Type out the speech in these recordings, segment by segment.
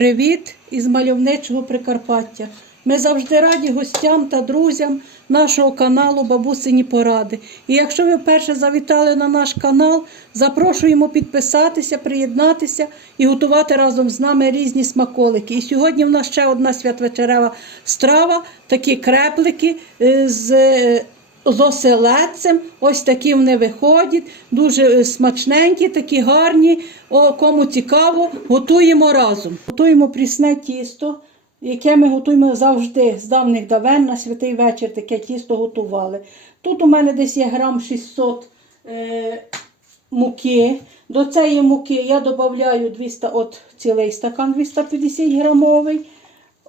Привіт із мальовничого Прикарпаття. Ми завжди раді гостям та друзям нашого каналу Бабусині Поради. І якщо ви вперше завітали на наш канал, запрошуємо підписатися, приєднатися і готувати разом з нами різні смаколики. І сьогодні в нас ще одна святвечерева страва, такі креплики е, з з оселедцем. Ось такі вони виходять, дуже е, смачненькі, такі гарні. О, кому цікаво, готуємо разом. Готуємо прісне тісто, яке ми готуємо завжди з давних давен на святий вечір таке тісто готували. Тут у мене десь є грам 600 е, муки. До цієї муки я додаю 200, от цілий стакан 250 грамовий.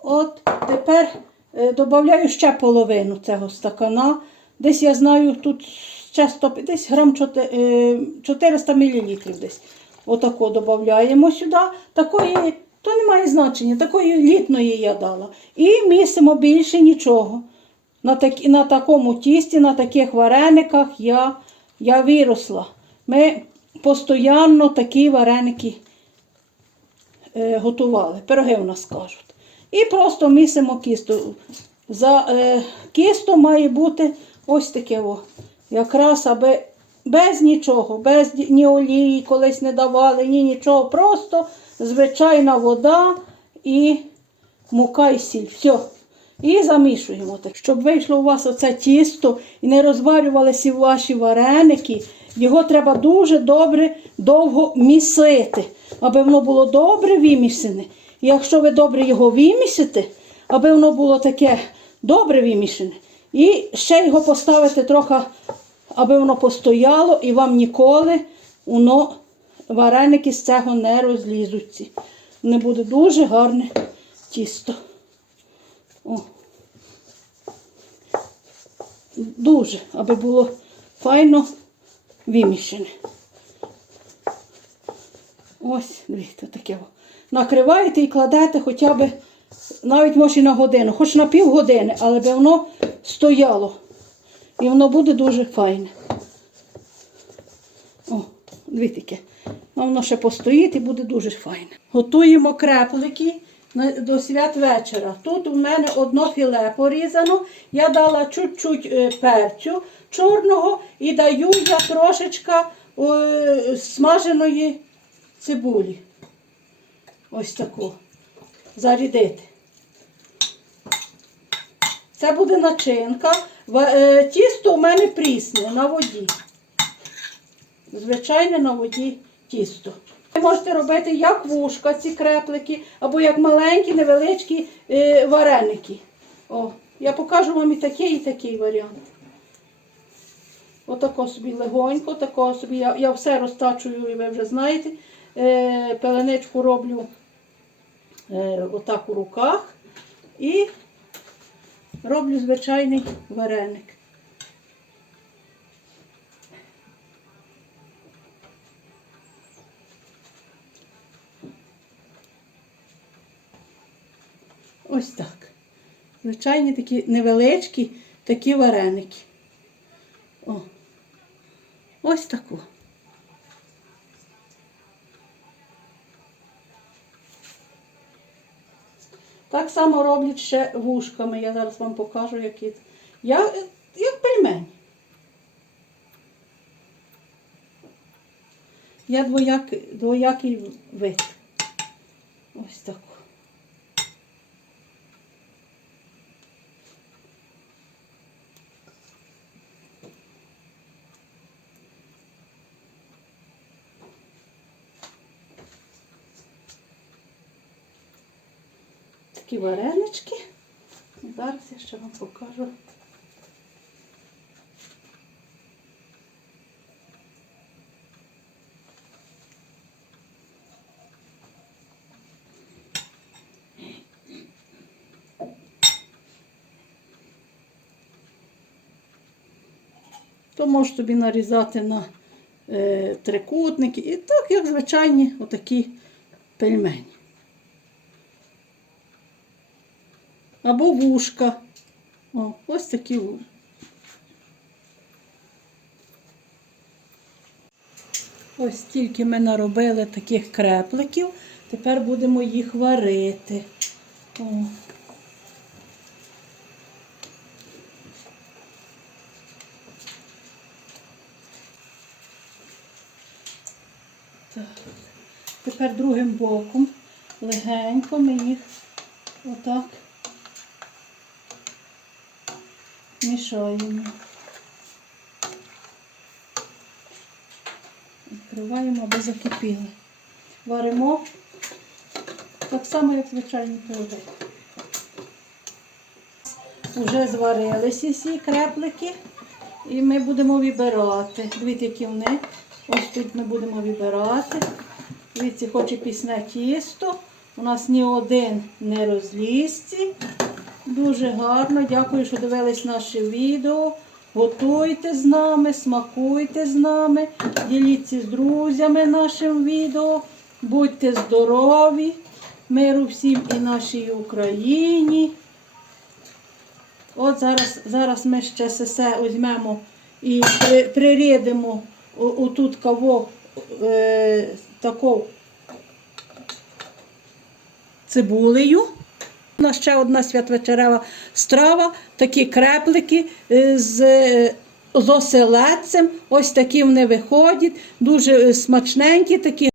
От тепер е, додаю ще половину цього стакана. Десь я знаю, тут ще 100, десь грам 4, е, 400 мл десь. Отако додаємо сюди. Такої, то не має значення, такої літної я дала. І місимо більше нічого. На, так, на такому тісті, на таких варениках я, я виросла. Ми постійно такі вареники е, готували. Пироги у нас кажуть. І просто місимо кісту. За е, кісто має бути ось таке. О, якраз аби без нічого, без ні- олії колись не давали, ні нічого. Просто звичайна вода і мука і сіль. Все. І замішуємо. Щоб вийшло у вас оце тісто і не розварювалися ваші вареники, його треба дуже добре довго місити, аби воно було добре вимішане. І якщо ви добре його вимісите, аби воно було таке добре вимішане, і ще його поставити трохи, аби воно постояло, і вам ніколи воно вареники з цього не розлізуться. Не буде дуже гарне тісто. О. Дуже, аби було файно вимішане. Ось, дивіться, таке. Накриваєте і кладете хоча б, навіть може і на годину, хоч на півгодини, але би воно стояло. І воно буде дуже файне. О, яке. А воно ще постоїть і буде дуже файне. Готуємо креплики до свят вечора. Тут у мене одно філе порізано. Я дала чуть-чуть е, перцю чорного і даю я трошечка смаженої цибулі. Ось таку. Зарядити. Це буде начинка. Е, Тісто у мене прісне на воді. Звичайне на воді тісто. Ви можете робити як вушка, ці креплики, або як маленькі, невеличкі е, вареники. О, я покажу вам і такий, і такий варіант. Отако собі легонько, тако собі. Я, я все розтачую, і ви вже знаєте. Е, пеленичку роблю е, отак у руках і роблю звичайний вареник. Ось так. Звичайні такі невеличкі такі вареники. О. Ось таку. Само роблять ще вушками. Я зараз вам покажу, які. Я, як пельмень. Я двоякий, двоякий вид. Ось так. Такі варенички. І зараз я ще вам покажу. То можеш собі нарізати на е, трикутники і так, як звичайні отакі пельмені. Або вушка. О, ось такі вушка. Ось тільки ми наробили таких крепликів. Тепер будемо їх варити. О. Так. Тепер другим боком легенько ми їх отак мішаємо. Відкриваємо, аби закипіли. Варимо так само, як звичайні плоди. Уже зварилися всі креплики. І ми будемо вибирати. Дивіться, які вони. Ось тут ми будемо вибирати. Дивіться, хоче пісне тісто. У нас ні один не розлізці. Дуже гарно. Дякую, що дивились наше відео. Готуйте з нами, смакуйте з нами, діліться з друзями нашим відео. Будьте здорові, миру всім і нашій Україні. От зараз, зараз ми ще все візьмемо і при, прирідимо отут кого е, таку цибулею. У нас ще одна святвечерева страва, такі креплики е, з, е, з оселедцем. Ось такі вони виходять, дуже е, смачненькі, такі